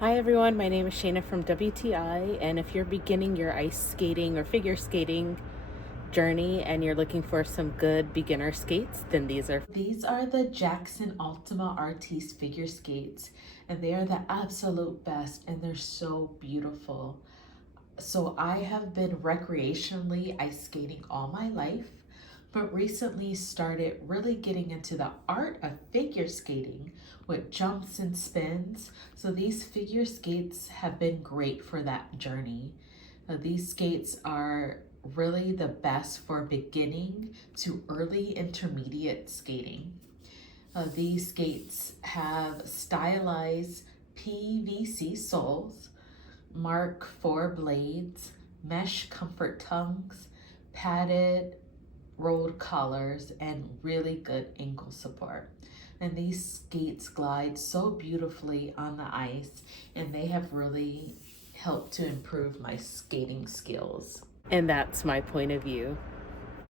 Hi everyone, my name is Shayna from WTI, and if you're beginning your ice skating or figure skating journey and you're looking for some good beginner skates, then these are the Jackson Ultima Artiste figure skates, and they are the absolute best, and they're so beautiful. So I have been recreationally ice skating all my life, but recently started really getting into the art of figure skating with jumps and spins. So these figure skates have been great for that journey. These skates are really the best for beginning to early intermediate skating. These skates have stylized PVC soles, Mark IV blades, mesh comfort tongues, padded rolled collars, and really good ankle support. And these skates glide so beautifully on the ice, and they have really helped to improve my skating skills. And that's my point of view.